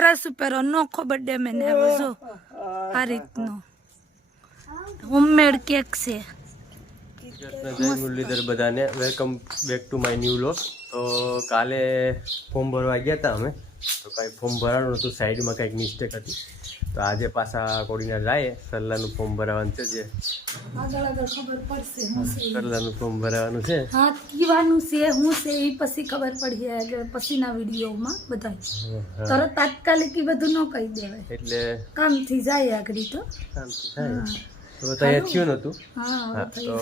Terrace ઉપર અનોખો birthday મનાવ્યો જો. આ રીતનો. હોમમેડ કેક છે. બધાને. Welcome back to my new vlog તો કાલે ફોર્મ ભરવા ગયા હતા અમે. તો કાંઈ ફોર્મ ભરવાનું હતું સાઈડમાં કાંઈક મિસ્ટેક હતી. તો આજે પાછા કોડીના જાય સરલાનું ફોર્મ ભરાવાનું છે જે. સરલાનું ફોર્મ ભરાવાનું છે. હા કીવાનું છે હું છે એ પછી ખબર પડી એટલે પછીના વિડીયોમાં બધા તરત તાત્કાલિક એ બધું ન કહી દેવાય. એટલે કામથી જાય આગળ તો. કામથી થાય તો તૈયાર થયું નહોતું હા તો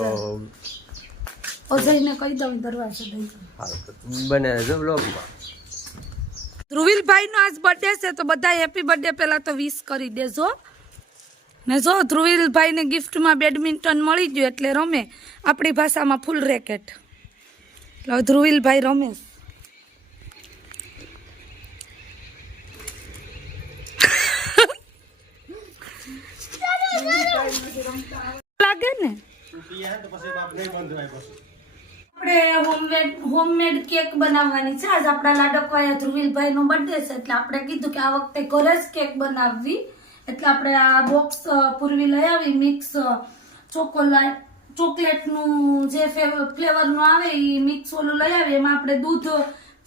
અજયને કહી દઉં દરવાજો તો બને જો બ્લોગમાં ધ્રુવીલભાઈ નો આજ બર્થડે છે તો બધા હેપી બર્થડે પહેલા તો વિશ કરી દેજો. ને જો ધ્રુવિલભાઈને ગિફ્ટમાં બેડમિન્ટન મળી ગયું એટલે રમે. આપણી ભાષામાં ફૂલ રેકેટ એટલે ધ્રુવિલભાઈ રમે. લાગે ને? આપણે હોમમેડ હોમમેડ કેક બનાવવાની છે. આજ આપણા લાડકવાયા ધ્રુવીલભાઈ નો બર્થડે છે, એટલે આપણે કીધું કે આ વખતે ઘરે જ કેક બનાવવી. એટલે આપણે આ બોક્સ પૂર્વી લઈ આવી મિક્સ ચોકોલેટ ચોકલેટનું જે ફ્લેવરનું આવે એ મિક્સ ઓલું લઈ આવી. એમાં આપણે દૂધ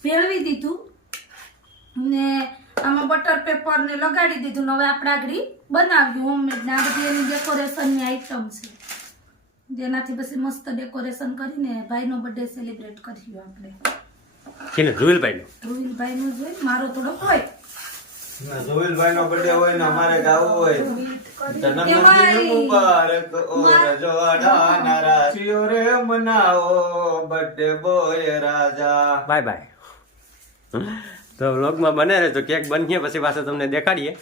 ભેળવી દીધું ને આમાં બટર પેપરને લગાડી દીધું. ને હવે આપણે આગળ બનાવ્યું હોમમેડ ને આ બધી એની ડેકોરેશનની આઈટમ છે. જેનાથી પછી મસ્ત ડેકોરેશન કરીને ભાઈનો બર્થડે સેલિબ્રેટ કરીએ આપણે. કેને ધ્રુવીલભાઈનું? ધ્રુવીલભાઈનું જોઈ મારો થોડો હોય. જોવિલભાઈ બર્થડે હોય ને અમારે ગાવું હોય. જન્મદિન મુબારક ઓ મા- રજવાડાના રે મનાવો બર્થડે બોય રાજા. Bye bye. તો વ્લોગમાં બને રે તો કેક બનીએ પછી પાછા તમને દેખાડીએ.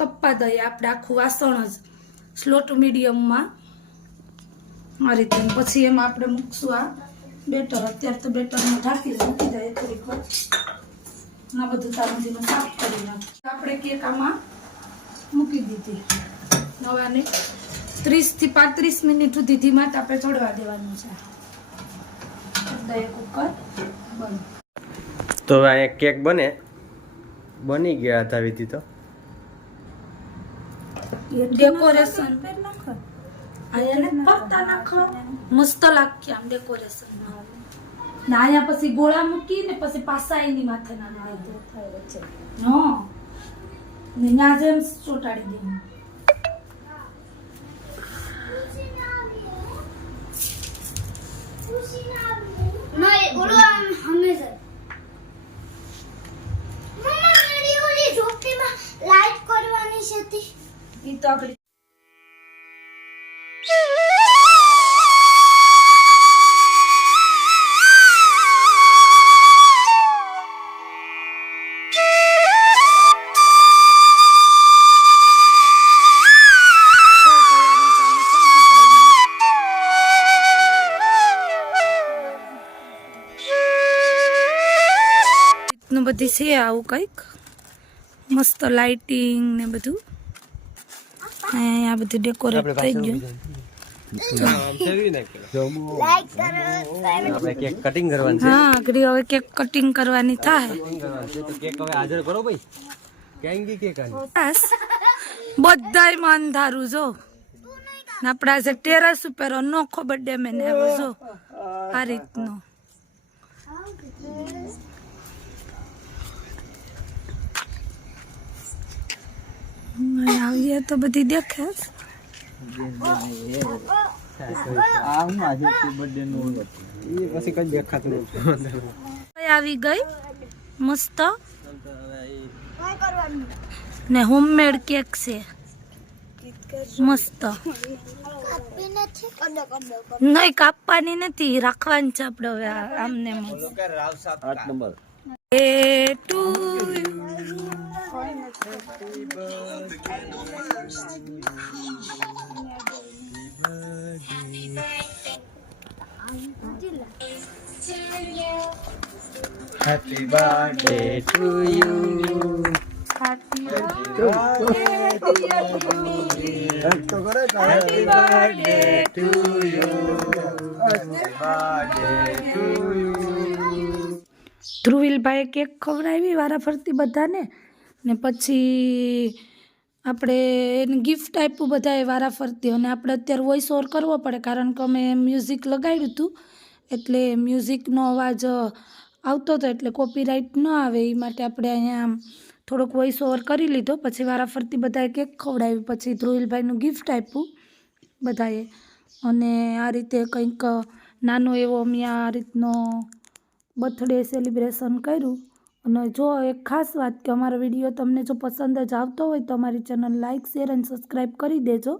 તપવા દઈએ આપણે આખું વાસણ જ સ્લો ટુ મીડિયમમાં આ રીતે. પછી એમાં આપણે મૂકશું આ બેટર. અત્યારે તો બેટરમાં ઢાંકી મૂકી દઈએ થોડીક ના બધું તારું સાફ કરી નાખીએ. આપણે કેક આમાં મૂકી દીધી. નવાને ત્રીસથી પાંત્રીસ મિનિટ સુધી ધીમા તાપે ચડવા દેવાનું છે. દઈએ કુકર બંધ. તો અહીંયા કેક બને. બની ગયા હતા વિધિ તો. ડેકોરેશન મસ્ત આમ પછી ગોળા મૂકી ને પછી પાસા એની માથે ના હા જેમ ચોટાડી દેવું. નહીં ઓલું આમ હંમેશા. મમ્મા મારી ઓલી ઝોપડીમાં લાઈટ તો બધી છે આવું કંઈક. મસ્ત લાઇટિંગ ને બધું. અહીંયા બધું ડેકોરેટ થઈ ગયું. હા હવે કેક કટિંગ કરવાની થાય. બધાય બધાયમાં અંધારું જો. આપણા ટેરેસ ઉપર નોખો બર્થડે મનાવ્યો જો. આ રીતનો. અહીં તો બધી દેખે. કઈ આવી ગઈ. મસ્ત. ને હોમમેડ કેક છે. મસ્ત. નહીં કાપવાની નથી. રાખવાની છે આપણે હવે આમને આઠ નંબર. એ ટુ હેપી birthday to you. તો કરે happy birthday to you happy birthday to you ધ્રુવીલભાઈએ cake ખવડાવી વારા ફરતી બધાને. ને પછી આપણે એને ગિફ્ટ આપ્યું બધાએ વારા ફરતી અને આપણે અત્યારે વોઇસ ઓવર કરવો પડે કારણ કે અમે મ્યુઝિક લગાડ્યું હતું. એટલે મ્યુઝિકનો અવાજ આવતો હતો એટલે કોપીરાઇટ ન આવે એ માટે આપણે અહીંયા થોડોક વોઇસ ઓવર કરી લીધો. પછી વારા ફરતી બધાએ કેક ખવડાવી પછી ધ્રુવિલભાઈનું ગિફ્ટ આપ્યું બધાએ. અને આ રીતે કંઈક નાનો એવો અમે આ રીતનો બર્થડે સેલિબ્રેશન કર્યું. અને જો એક ખાસ વાત કે અમારો વીડિયો તમને જો પસંદ જ આવતો હોય તો અમારી ચેનલ લાઇક શેર અને સબસ્ક્રાઈબ કરી દેજો.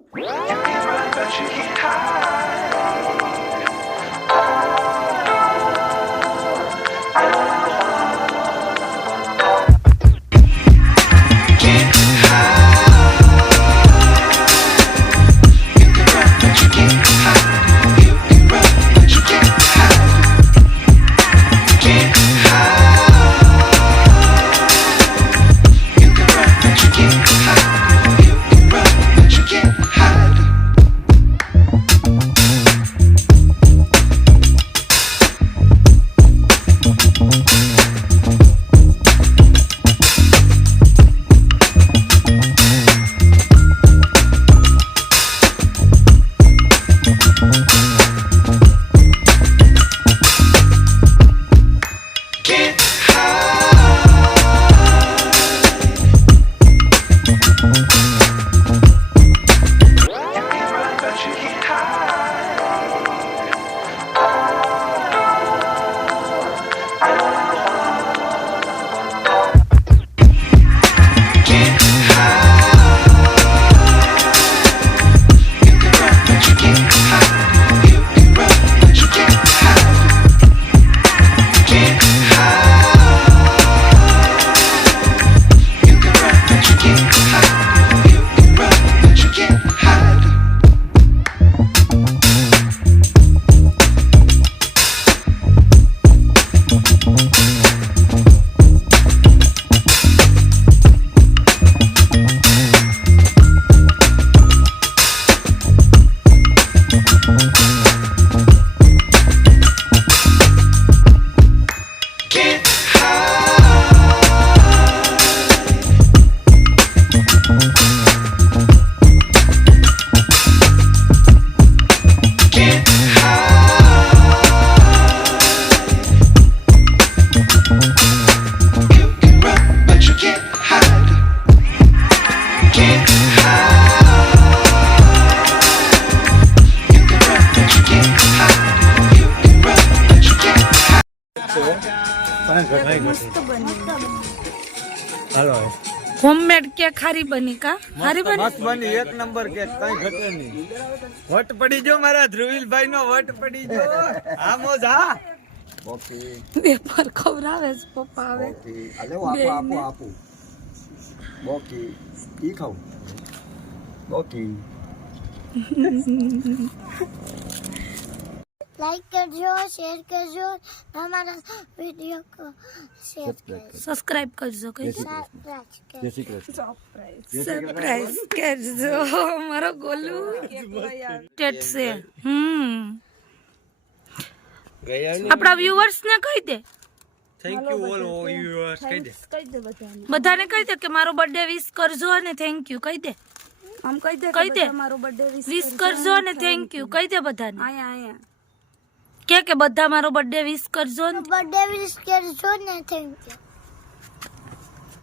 હોમમેડ કેક ખારી બની કા? હારી બની? મસ્ત બની એક નંબર કેક કઈ ઘટે નહીં. વટ પડી જો મારા ધ્રુવિલભાઈ નો વટ પડી જો. આ મોજ હા? વેપાર ખવરાવે છે પપ્પા આવે અલે આપો આપો આપો. બોકી. ઈ ખાવ. બોકી. લાઈક કરજો શેર કરજો અમારા વીડિયો કો શેર કરજો. સબસ્ક્રાઇબ કરજો કઈ સબસ્ક્રાઇબ કરજો સરપ્રાઈઝ કરજો. મારો ગોલુ. ટેટ છે. હમ. આપણા વ્યુઅર્સ ને કહી દે. થેન્ક યુ ઓલ વ્યુઅર્સ કહી દે. બધાને. કહી દે કે મારો બર્થડે વિશ કરજો અને થેન્ક યુ કહી દે. આમ કહી દે કહી દે. મારો બર્થડે વિશ કરજો અને થેન્ક યુ કહી દે બધાને. આયા અહીંયા કે કે બધા મારો બર્થડે વિશ કરજો ને. બર્થડે વિશ કરજો ને થેન્ક યુ